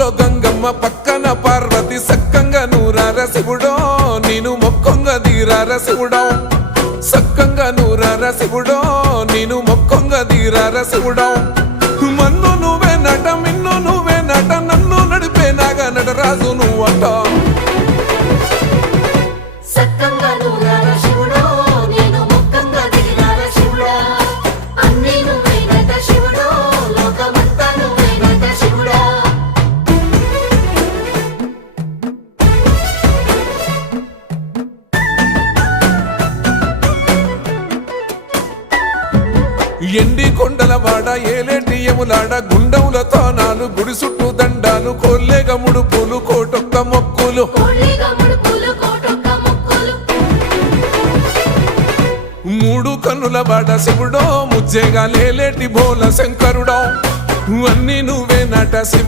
ఊళ్ళో గంగమ్మ పక్కన పార్వతి సక్కంగా నూరార శివుడో నేను మొక్కంగా దీరార శివుడో సక్కంగా నూరార శివుడో నేను మొక్కంగా దీరార శివుడో మన్ను నువ్వే నట మిన్ను నువ్వే నట నన్ను నడిపే నాగా నటరాజు నువ్వట ఎండి కొండల వాడ ఏలేటి యములాడ గుండములతో నాలు గుడి చుట్టూ దండాలు కోల్లేగ ముడుపులు కోటొక్క మొక్కులు మూడు కన్నుల వాడ శివుడో ముజ్జేగా లేలేటి బోల శంకరుడో అన్నీ నువ్వే నట